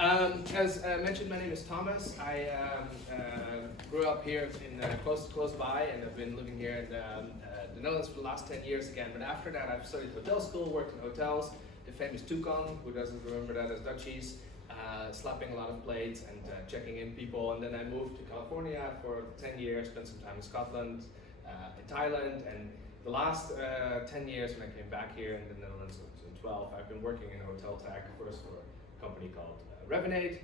As mentioned, my name is Thomas. I grew up here in close by, and I've been living here in the Netherlands for the last 10 years again. But after that, I've studied hotel school, worked in hotels, the famous Tukang, who doesn't remember that as Dutchies, slapping a lot of plates and checking in people. And then I moved to California for 10 years, spent some time in Scotland, in Thailand, and the last 10 years when I came back here in the Netherlands in 12, I've been working in hotel tech, first for a company called Revenate,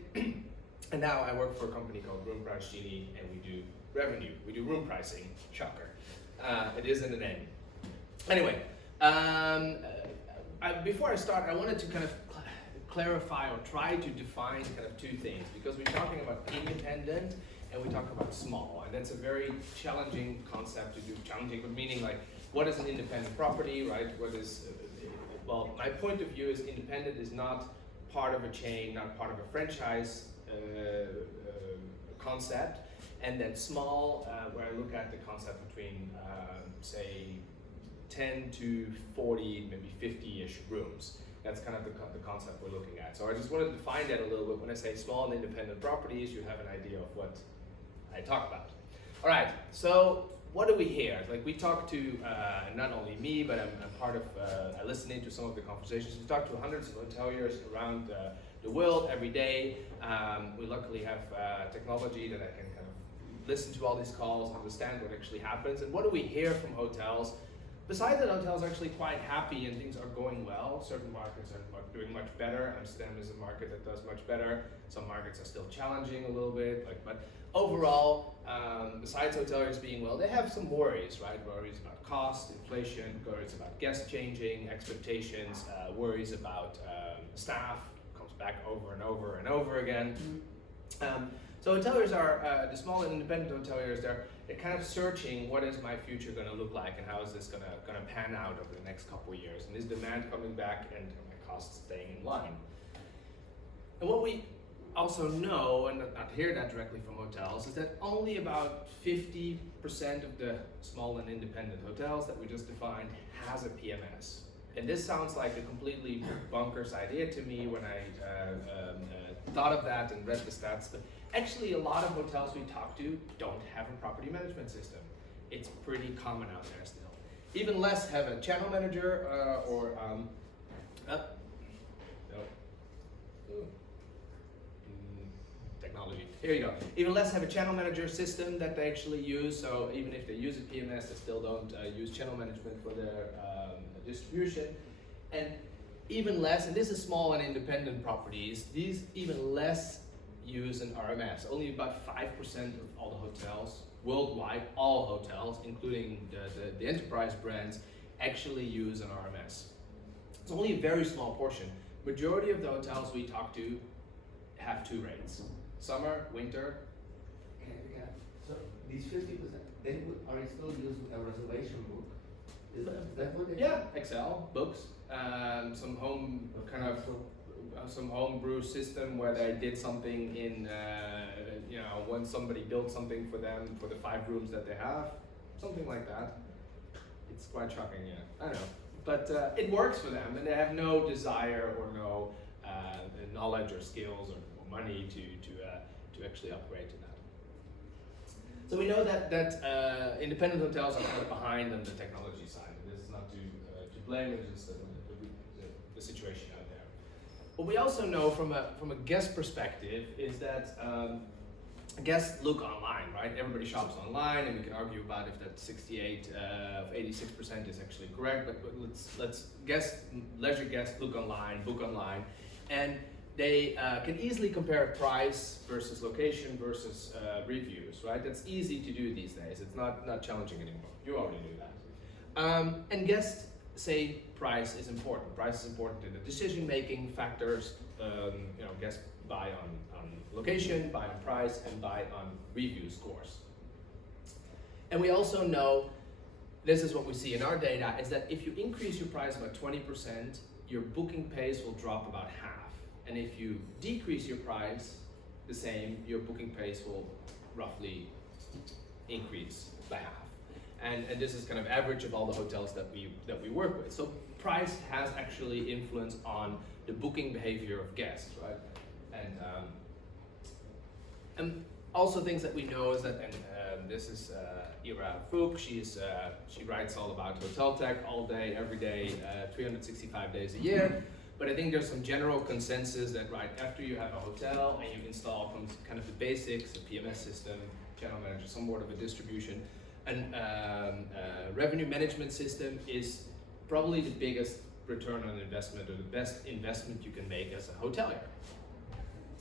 and now I work for a company called Room Price Genie, and we do revenue. We do room pricing. Shocker. It is in the name. Anyway, before I start, I wanted to kind of clarify or try to define kind of two things, because we're talking about independent and we talk about small, and that's a very challenging concept to do. Challenging, but meaning like, what is an independent property, right? What is, well, my point of view is independent is not part of a chain, not part of a franchise concept, and then small, where I look at the concept between, say, 10 to 40, maybe 50-ish rooms. That's kind of the concept we're looking at. So I just wanted to define that a little bit. When I say small and independent properties, you have an idea of what I talk about. All right, so what do we hear? Like, we talk to, not only me, but I'm part of, I listen into some of the conversations. We talk to hundreds of hoteliers around the world every day. We luckily have technology that I can kind of listen to all these calls, understand what actually happens. And what do we hear from hotels? Besides that, hotels are actually quite happy and things are going well. Certain markets are doing much better. Amsterdam is a market that does much better. Some markets are still challenging a little bit, but overall, besides hoteliers being well, they have some worries, right? Worries about cost, inflation, worries about guests changing, expectations, worries about staff, comes back over and over and over again. So hoteliers are, the small and independent hoteliers, they're kind of searching, what is my future going to look like, and how is this going to pan out over the next couple of years, and is demand coming back and are my costs staying in line? And what we also know, and not hear that directly from hotels, is that only about 50% of the small and independent hotels that we just defined has a PMS. And this sounds like a completely bonkers idea to me when I thought of that and read the stats, but actually a lot of hotels we talk to don't have a property management system. It's pretty common out there still. Even less have a channel manager technology. Here you go. Even less have a channel manager system that they actually use. So even if they use a PMS, they still don't use channel management for their distribution. And even less, and this is small and independent properties, these even less use an RMS. Only about 5% of all the hotels worldwide, all hotels, including the enterprise brands, actually use an RMS. It's only a very small portion. Majority of the hotels we talk to have two rates: summer, winter. So these 50%, they are still using a reservation book. Is that what they? Yeah, Excel, books, some home kind of some homebrew system where they did something in, when somebody built something for them for the 5 rooms that they have, something like that. It's quite shocking, yeah, I know. But it works for them, and they have no desire or no knowledge or skills or money to actually upgrade to that. So we know that independent hotels are kind of behind on the technology side. This is not to blame, it's just the situation out there. What we also know from a guest perspective is that guests look online, right? Everybody shops online, and we can argue about if that 68 of 86% is actually correct. But let's leisure guests look online, book online, and they can easily compare price versus location versus reviews, right? That's easy to do these days. It's not challenging anymore. You already knew that. And guests say price is important. Price is important in the decision-making factors. Guests buy on location, buy on price, and buy on review scores. And we also know, this is what we see in our data, is that if you increase your price about 20%, your booking pace will drop about half. And if you decrease your price the same, your booking pace will roughly increase by half. And this is kind of average of all the hotels that we work with. So price has actually influence on the booking behavior of guests, right? And also things that we know is that, and this is Ira Fook, she writes all about hotel tech all day, every day, 365 days a year. But I think there's some general consensus that right after you have a hotel and you install kind of the basics, a PMS system, channel manager, somewhat of a distribution, and revenue management system is probably the biggest return on investment or the best investment you can make as a hotelier.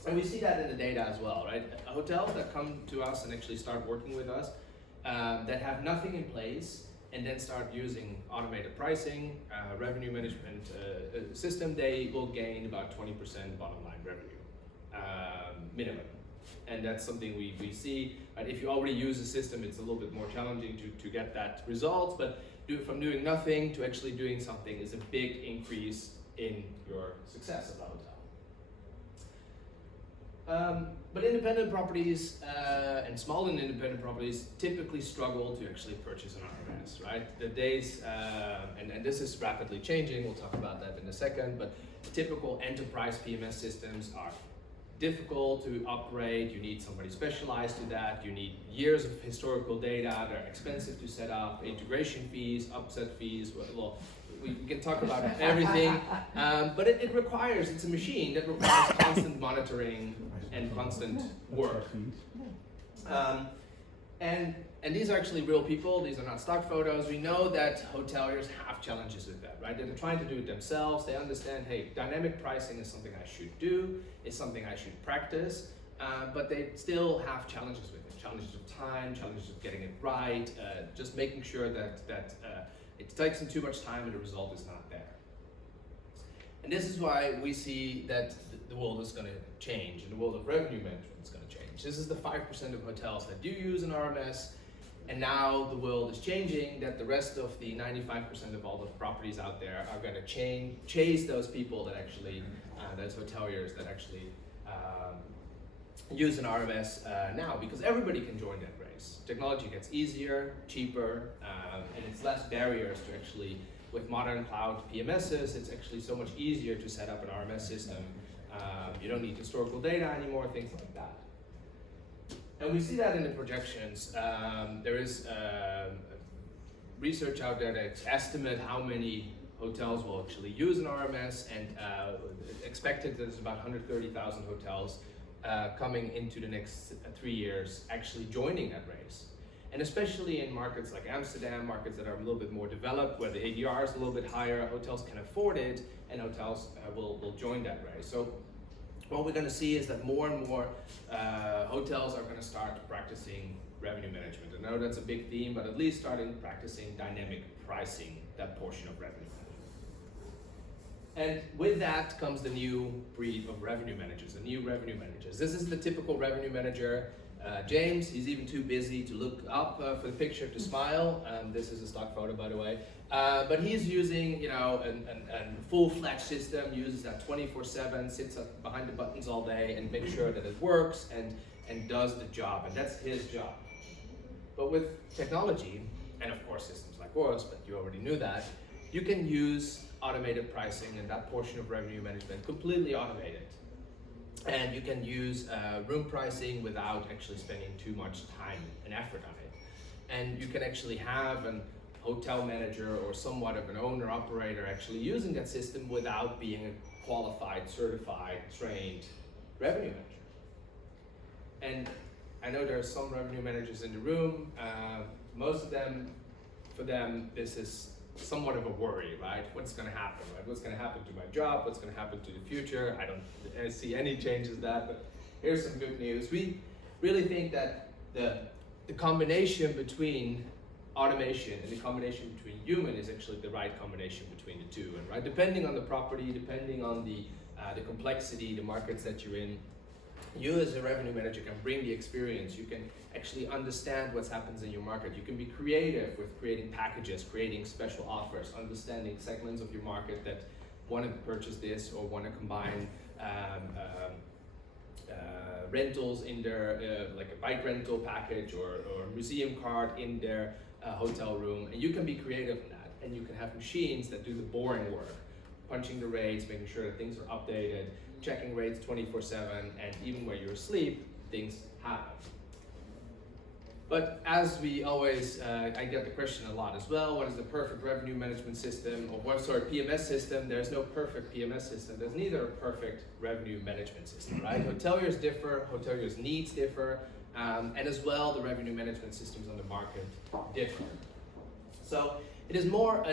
And we see that in the data as well, right? Hotels that come to us and actually start working with us that have nothing in place and then start using automated pricing, revenue management system, they will gain about 20% bottom line revenue, minimum. And that's something we see. Right? If you already use a system, it's a little bit more challenging to get that result, but from doing nothing to actually doing something is a big increase in your success of the hotel. But independent properties and small and independent properties typically struggle to actually purchase an RMS, right? The days, and this is rapidly changing, we'll talk about that in a second, but typical enterprise PMS systems are difficult to operate, you need somebody specialized to that, you need years of historical data, they're expensive to set up, integration fees, upset fees, well, we can talk about everything, but it requires, it's a machine that requires constant monitoring and constant work. And these are actually real people, these are not stock photos. We know that hoteliers have challenges with that, right? They're trying to do it themselves. They understand, hey, dynamic pricing is something I should do, it's something I should practice, but they still have challenges with it. Challenges of time, challenges of getting it right, just making sure that it takes them too much time and the result is not there. And this is why we see that the world is going to change and the world of revenue management is going to change. This is the 5% of hotels that do use an RMS, and now the world is changing that the rest of the 95% of all the properties out there are going to chase those people that actually, those hoteliers that actually use an RMS now, because everybody can join that race. Technology gets easier, cheaper, and it's less barriers to actually, with modern cloud PMSs, it's actually so much easier to set up an RMS system. You don't need historical data anymore, things like that. And we see that in the projections. There is research out there that estimate how many hotels will actually use an RMS, and expected there's about 130,000 hotels coming into the next 3 years actually joining that race. And especially in markets like Amsterdam, markets that are a little bit more developed, where the ADR is a little bit higher, hotels can afford it, and hotels will join that race. So what we're going to see is that more and more hotels are going to start practicing revenue management. I know that's a big theme, but at least starting practicing dynamic pricing, that portion of revenue management. And with that comes the new breed of revenue managers, the new revenue managers. This is the typical revenue manager. James, he's even too busy to look up for the picture to smile. This is a stock photo, by the way. But he's using, a full-fledged system, uses that 24/7, sits up behind the buttons all day and makes sure that it works and does the job, and that's his job. But with technology, and of course systems like ours, but you already knew that, you can use automated pricing and that portion of revenue management completely automated. And you can use room pricing without actually spending too much time and effort on it. And you can actually have a hotel manager or somewhat of an owner operator actually using that system without being a qualified, certified, trained revenue manager. And I know there are some revenue managers in the room. Most of them, for them, this is somewhat of a worry, right? What's going to happen, right? What's going to happen to my job? What's going to happen to the future? I don't see any changes in that, but here's some good news. We really think that the combination between automation and the combination between human is actually the right combination between the two, and right, depending on the property, depending on the complexity, the markets that you're in, you as a revenue manager can bring the experience. You can actually understand what happens in your market. You can be creative with creating packages, creating special offers, understanding segments of your market that want to purchase this or want to combine rentals in their, like a bike rental package or a museum card in their hotel room. And you can be creative in that. And you can have machines that do the boring work. punching the rates, making sure that things are updated, checking rates 24/7, and even when you're asleep, things happen. But as we always, I get the question a lot as well, what is the perfect revenue management system, or what sort of PMS system? There's no perfect PMS system. There's neither a perfect revenue management system, right? Hoteliers differ, hoteliers' needs differ, and as well, the revenue management systems on the market differ. So it is more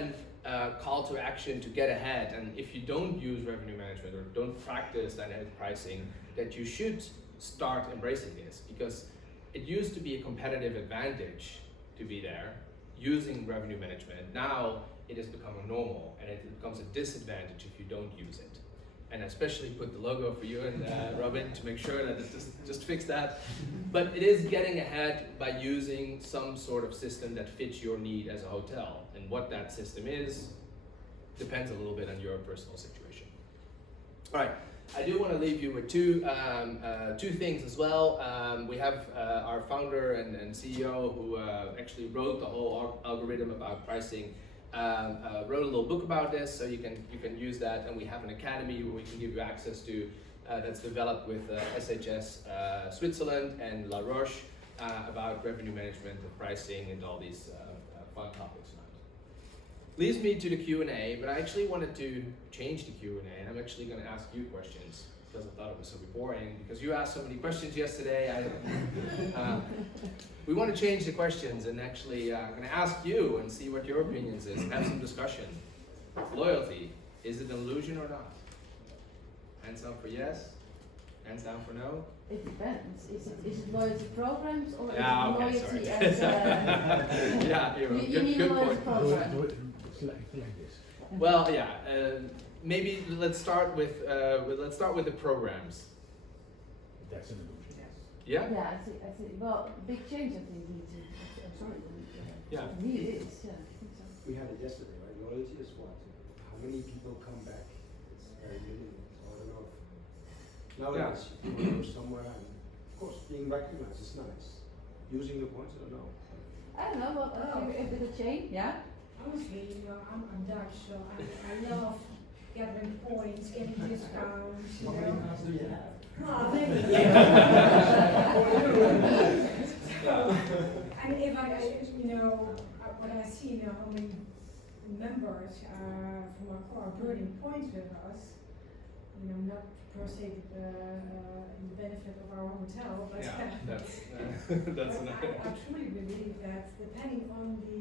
a call to action to get ahead, and if you don't use revenue management or don't practice dynamic pricing, that you should start embracing this, because it used to be a competitive advantage to be there using revenue management. Now it has become a normal, and it becomes a disadvantage if you don't use it. And I especially put the logo for you and Robin to make sure that it just fix that. But it is getting ahead by using some sort of system that fits your need as a hotel. And what that system is depends a little bit on your personal situation. All right. I do want to leave you with two things as well. We have our founder and CEO who actually wrote the whole algorithm about pricing. Wrote a little book about this, so you can use that. And we have an academy where we can give you access to that's developed with SHS Switzerland and La Roche about revenue management and pricing and all these fun topics. Leads me to the Q&A, but I actually wanted to change the Q&A, and I'm actually going to ask you questions because I thought it was so boring, because you asked so many questions yesterday. We want to change the questions and actually I'm going to ask you and see what your opinions is and have some discussion. Loyalty, is it an illusion or not? Hands up for yes, hands down for no. It depends. Is it loyalty programs or Yeah, is it okay, loyalty sorry. as Yeah, you need good a loyalty point. program? Like this. Well, yeah. Maybe let's start with the programs. That's an illusion. Yeah. Yeah, I see. Well, big change I think needs it. I'm sorry. Yeah. For me it is. Yeah, I think so. We had it yesterday, right? Loyalty is what? How many people come back? It's very limited. So I don't know if nowadays you want to go somewhere and of course being recognized is nice. Using the points, I don't know. I don't know. Well, if it's a chain, yeah. Honestly, you know, I'm Dutch, so I love gathering points, getting discounts, you How many know. cars do you have? Oh, maybe. And if you know, what I see, you know, how many members from our core are burning points with us, you know, not per se in the benefit of our hotel, but Yeah, that's but I truly believe that depending on the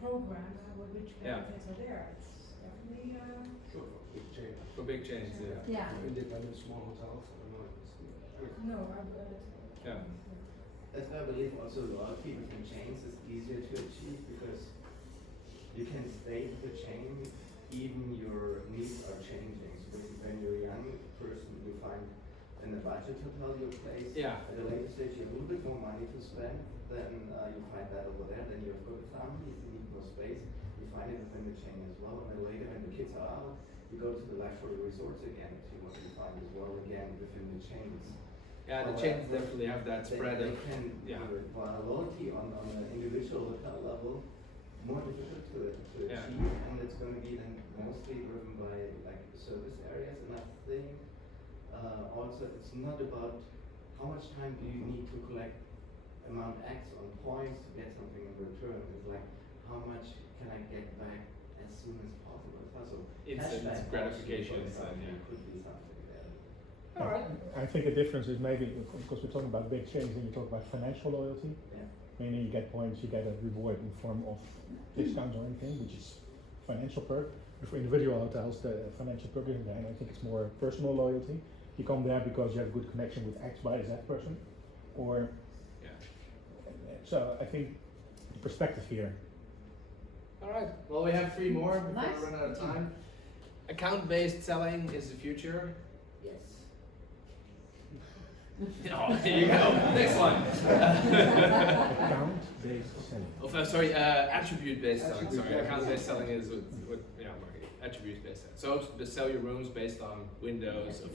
program, which Yeah. benefits are there, it's definitely Sure, big change. for big changes. Yeah. Yeah. Independent small hotels, I don't know. no. Yeah. That's why I believe also loyalty within chains is easier to achieve, because you can stay with the chain even your needs are changing. So when you're a young person, you find in a budget hotel your place. Yeah. At a later stage, you have a little bit more money to spend. Then you find that over there. Then you have got a family, you need more space. You find it within the chain as well. And then later, when the kids are out, you go to the luxury resorts again. To what you find as well again within the chains. Yeah, the chains definitely have that spread They of. can Yeah. do it, while loyalty on an individual hotel level, more difficult to Yeah. achieve, and it's going to be then mostly driven by like service areas. And I think also it's not about how much time do you need to collect amount X on points to get something in return. It's like how much can I get back as soon as possible. So Instant cashback gratification, options, for example, yeah. could be something there. Alright. I think the difference is maybe, because we're talking about big chains and you talk about financial loyalty, Yeah. meaning you get points, you get a reward in form of discounts or anything, which is financial perk. But for individual hotels, the financial perk isn't there, and I think it's more personal loyalty. You come there because you have a good connection with X, Y, Z person, or Yeah. so I think the perspective here. All right. Well, we have 3 more before Nice. we run out of time. Account-based selling is the future. Yes. Oh, here you go. Next one. Account-based selling. Sorry, attribute-based selling. Sorry, Attribute, yeah. account-based selling is what attribute-based selling. So to sell your rooms based on windows of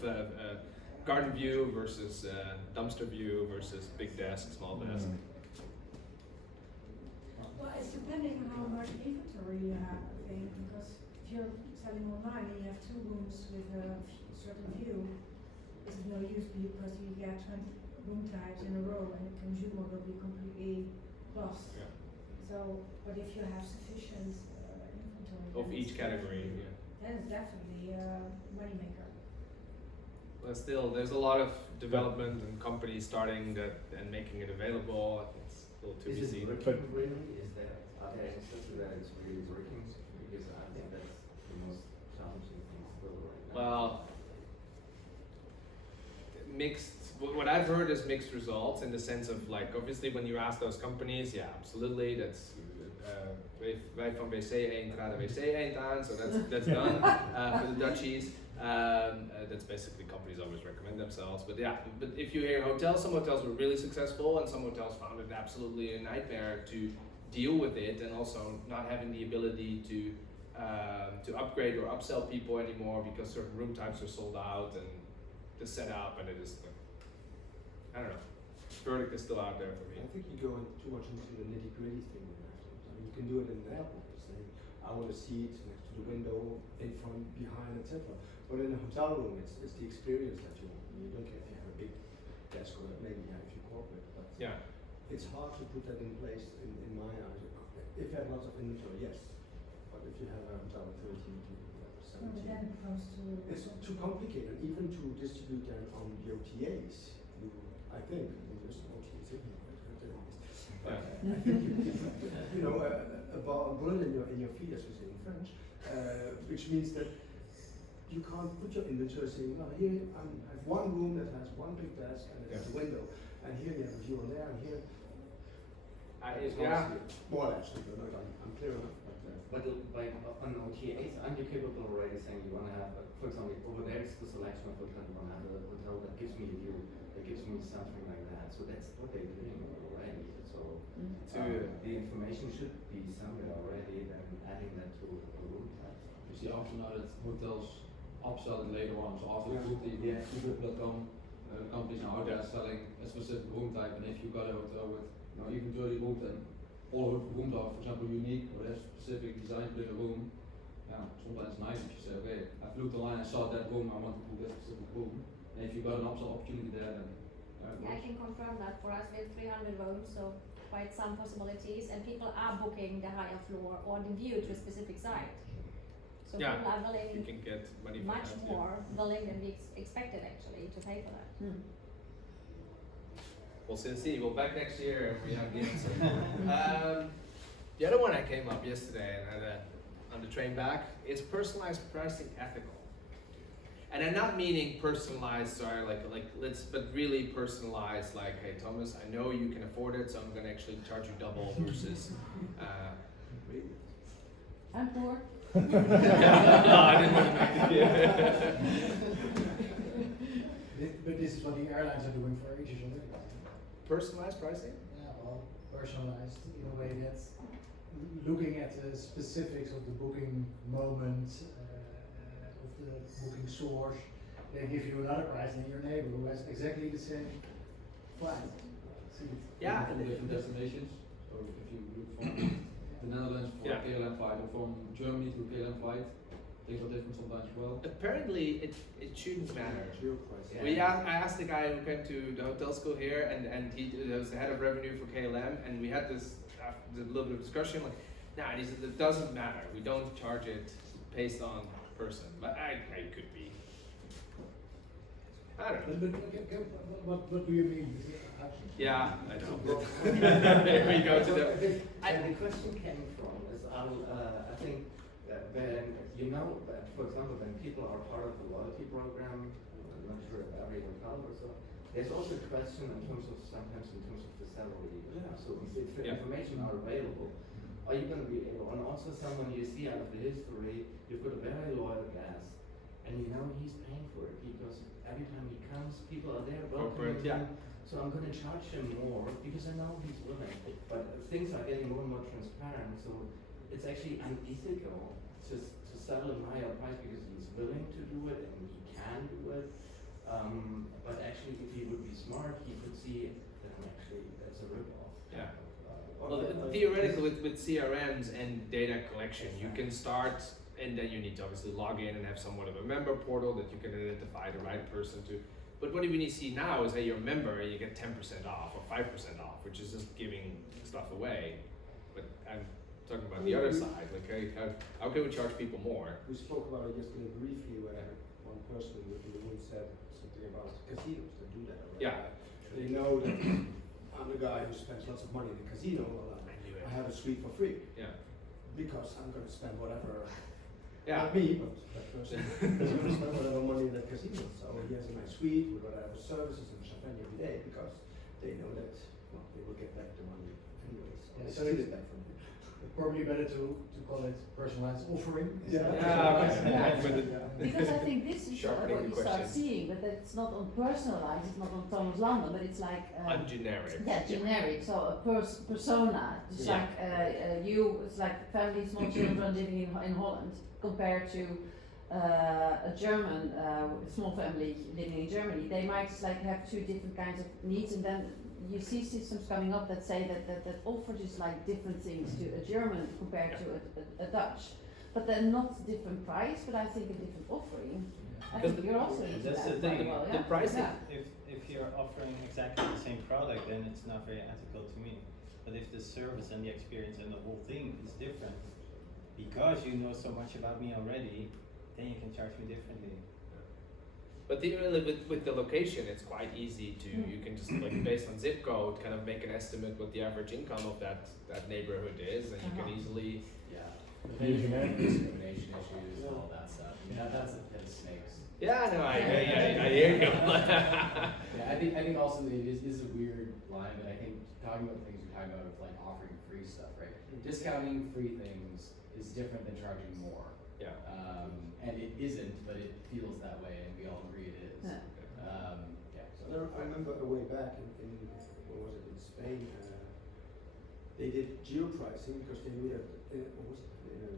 garden view versus dumpster view versus big desk, small desk. Well, it's depending on how much inventory you have, I think, because if you're selling online and you have 2 rooms with a certain view, it's of no use because you get 20 room types in a row and the consumer will be completely lost. Yeah. So, but if you have sufficient inventory. Of then each it's category, definitely- yeah. Then it's definitely a moneymaker. But still, there's a lot of development and companies starting that and making it available. I think it's a little too Is easy. it working really? Are there instances that it's really working? Because I think that's the most challenging thing still right now. Well, mixed. What I've heard is mixed results in the sense of like, obviously, when you ask those companies, yeah, absolutely, that's wij van WC 1 traden WC 1 aan, so that's done for the Dutchies. That's basically companies always recommend themselves, but yeah. But if you hear hotels, some hotels were really successful, and some hotels found it absolutely a nightmare to deal with it, and also not having the ability to upgrade or upsell people anymore because certain room types are sold out and the setup, and it is like, I don't know. Verdict is still out there for me. I think you go too much into the nitty gritty thing with that. I mean, you can do it in an airport, say, I want a seat next to the window, in front, behind, etc. But in a hotel room, it's the experience that you want. You don't care if you have a big desk or maybe you have a few corporate, but Yeah. it's hard to put that in place in my eyes. If you have lots of inventory, yes. But if you have a hotel with 13 people, No, but 17, then it comes to. it's too complicated, even to distribute them on the OTAs. I think there's no OTAs in here, right? But I think you know a bullet in your feet, as we say in French, which means that you can't put your inventory saying, oh, here I have one room that has one big desk and it has a window, and here you have a view on there, and here. It's Yeah. more or less. I don't know if I'm clear enough. But like on OTAs, aren't you capable already saying you want to have, for example, over there it's the selection of hotel, you want to have a hotel that gives me a view, that gives me something like that. So that's what they're doing already. So the information should be somewhere already, then adding that to a room type. You see also now that hotels upsell it later on, so after Yeah. booking.com, companies now are selling a specific room type, and if you got a hotel with even 30 rooms, then all rooms are, for example, unique or they have specific design in a room. Yeah, sometimes it's nice if you say, okay, I've looked online, I saw that room, I want to book that specific room. And if you got an upsell opportunity there, then Yeah, I can confirm that for us we have 300 rooms, so quite some possibilities, and people are booking the higher floor or the view to a specific site. So Yeah, people are You willing, can get money for much that. yeah. more willing than we expected actually to pay for that. We'll see. Well, back next year and we have the answer. The other one I came up yesterday and had on the train back is personalized pricing ethical. And I'm not meaning personalized, sorry, but really personalized, like, hey Thomas, I know you can afford it, so I'm gonna actually charge you double versus. I'm poor. No, I didn't want to make it. But this is what the airlines are doing for ages already. Personalized pricing? Yeah, well, personalized in a way that's looking at the specifics of the booking moment, of the booking source. They give you another price than your neighbor who has exactly the same flight. Yeah. from different destinations. So if you look from the Netherlands for Yeah. a KLM flight or from Germany to a KLM flight, things are different sometimes as well. Apparently, it shouldn't matter. Zero price. I asked the guy who came to the hotel school here, and he was the head of revenue for KLM, and we had this little bit of discussion. Like, nah, and he said it doesn't matter. We don't charge it based on person, but I could be. I don't know. But what do you mean? Yeah, I know. Here we go to the. And the question came from is I think when for example, when people are part of the loyalty program, I'm not sure if every hotel or so, there's also a question sometimes in terms of the salary. So if the information are available, are you going to be able? And also someone you see out of the history, you've got a very loyal guest, and he's paying for it because every time he comes, people are there welcoming him. So I'm going to charge him more because I know he's willing. But things are getting more and more transparent, so it's actually unethical to sell him higher price because he's willing to do it and he can do it. But actually, if he would be smart, he could see that that's a ripoff. Yeah. Well, theoretically, with CRMs and data collection, you can start and then you need to obviously log in and have somewhat of a member portal that you can identify the right person to. But what we see now is that you're a member and you get 10% off or 5% off, which is just giving stuff away. But I'm talking about the other side, like how can we charge people more? We spoke about it yesterday briefly, where one person in the room said something about casinos that do that already. Yeah. They know that I'm the guy who spends lots of money in the casino. Well, I knew it. I have a suite for free Yeah. because I'm going to spend whatever. Yeah. Not me, but that person is going to spend whatever money in that casino. So he has a nice suite with whatever services and champagne every day because they know that they will get back the money anyway. So Yeah, they so steal it's- it back from you. Probably better to call it personalized offering. Yeah. Yeah, okay. Because I think this is Sharpening what the you start question. seeing, but it's not on personalized, it's not on Thomas London, but it's like On generic. yeah, generic. So a persona, just Yeah. like you, it's like family, small children living in Holland compared to a German small family living in Germany. They might just like have two different kinds of needs, and then you see systems coming up that say that offer just like different things to a German compared to a Dutch, but they're not different price, but I think a different offering. I Because think you're also into That's that the quite thing, well, the yeah. pricing- Yeah. if you're offering exactly the same product, then it's not very ethical to me. But if the service and the experience and the whole thing is different, because you know so much about me already, then you can charge me differently. But with the location, it's quite easy to, you can just like based on zip code, kind of make an estimate what the average income of that neighborhood is, and you can easily. Yeah. Can you generic? Discrimination issues and all that stuff. I mean, that's a pit of snakes. Yeah, no, I hear you. Yeah, I think also it is a weird line, but I think talking about things you're talking about of like offering free stuff, right? Discounting free things is different than charging more. Yeah. And it isn't, but it feels that way, and we all agree it is. Yeah. Yeah. So I remember a way back in what was it, in Spain, they did geo-pricing because they knew that, what was it,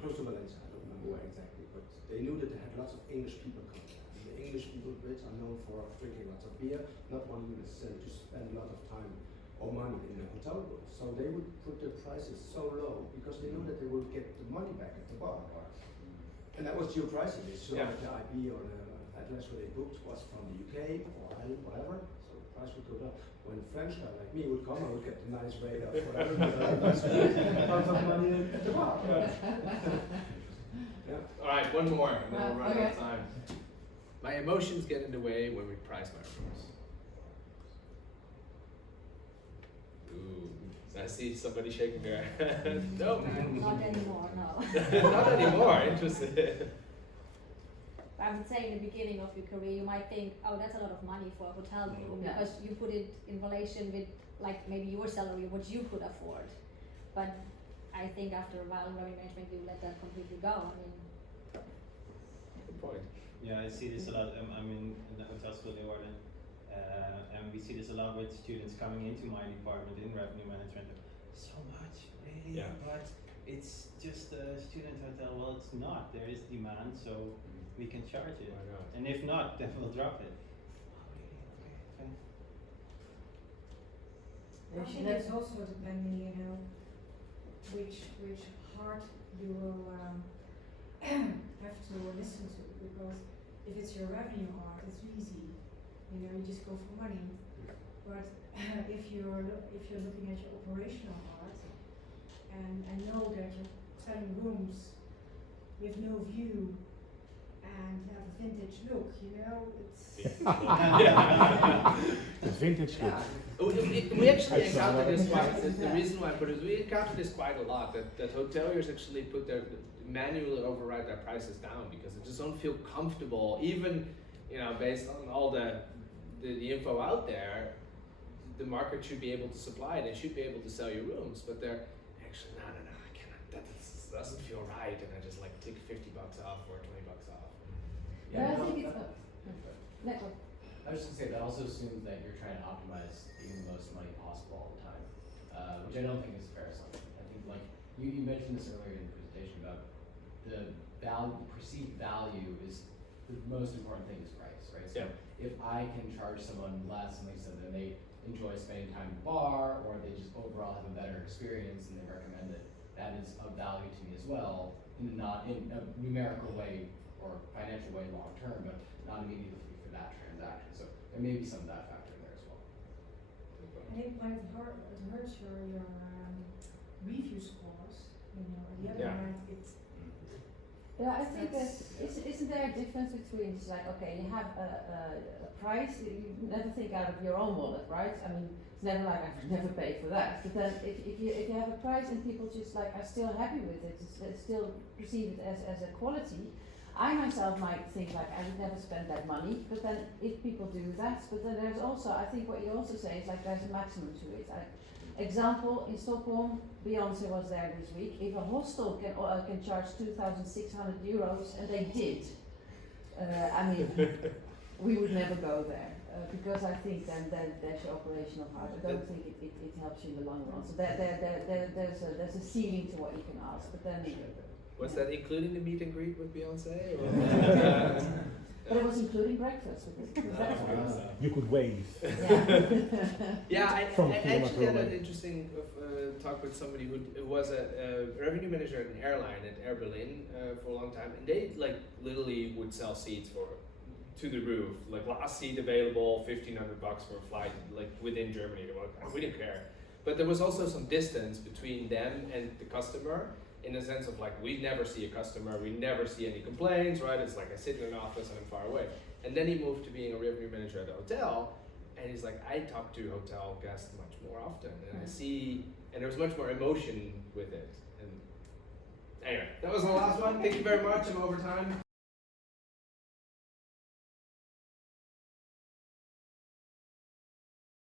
close to Valencia, I don't remember where exactly, but they knew that they had lots of English people coming. And the English people, Brits, are known for drinking lots of beer, not wanting necessarily to spend a lot of time or money in the hotel room. So they would put their prices so low because they knew that they would get the money back at the bar. And that was geo-pricing. They saw Yeah. that the IP or the address where they booked was from the UK or Ireland, whatever. So the price would go down. When a French guy like me would come, I would get the nice rate of whatever. Tons of money at the bar. Yeah. All right, one more, and then we'll run out Okay. of time. My emotions get in the way when we price my rooms. Ooh, I see somebody shaking their head. No. Not anymore, no. Not anymore. Interesting. I would say in the beginning of your career, you might think, oh, that's a lot of money for a hotel room, Yeah. because you put it in relation with like maybe your salary, what you could afford. But I think after a while in revenue management, you let that completely go. I mean, Good point. Yeah, I see this a lot. I'm in the hotel school in Leeuwarden, and we see this a lot with students coming into my department in revenue management. So much, really, Yeah. but it's just a student hotel. Well, it's not. There is demand, so we can charge it. Why not? And if not, then we'll drop it. Oh, really? Okay, fine. I think it's also depending, you know, which heart you will have to listen to, because if it's your revenue heart, it's easy, you know, you just go for money. But if you're looking at your operational heart and know that you're selling rooms with no view and have a vintage look, you know, it's The vintage look. We actually encounter this quite. The reason why I put it is we encounter this quite a lot. That hoteliers actually put their manually override their prices down because they just don't feel comfortable, even based on all the info out there. The market should be able to supply. They should be able to sell you rooms, but they're actually no, I cannot. That doesn't feel right, and I just like take $50 off or $20 off. But I no, think it's that- I was just gonna say that also assumes that you're trying to optimize getting the most money possible all the time, which I don't think is a fair assumption. I think like you mentioned this earlier in the presentation about the perceived value is the most important thing is price, right? So if I can charge someone less, and like you said, then they enjoy spending time at the bar, or they just overall have a better experience and they recommend it, that is of value to me as well, not in a numerical way or financial way long term, but not immediately for that transaction. So there may be some of that factor in there as well. I think when it hurts your review scores, you know, on the other Yeah. hand, it's Yeah, I think that, That's- isn't there a difference between, it's like, okay, you have a price, you never think out of your own wallet, right? I mean, it's never like, I would never pay for that, but then if you have a price and people just like are still happy with it, still perceive it as a quality, I myself might think like, I would never spend that money, but then if people do that, but then there's also, I think what you also say is like, there's a maximum to it. Example, in Stockholm, Beyonce was there this week. If a hostel can charge 2,600 euros, and they did, I mean, we would never go there because I think then there's your operational part. I don't think it helps you in the long run. So there's a ceiling to what you can ask, but then. Was that including the meet and greet with Beyonce? Or? But it was including breakfast because that's what You could wave. Yeah, I From actually had kilometer an away. interesting talk with somebody who was a revenue manager at an airline at Air Berlin for a long time, and they like literally would sell seats for to the roof, like last seat available, $1,500 for a flight, like within Germany. We didn't care, but there was also some distance between them and the customer. In the sense of like, we never see a customer, we never see any complaints, right? It's like I sit in an office and I'm far away. And then he moved to being a revenue manager at a hotel, and he's like, I talk to hotel guests much more often, and I see, and there was much more emotion with it. And anyway, that was the last one. Thank you very much. I'm over time.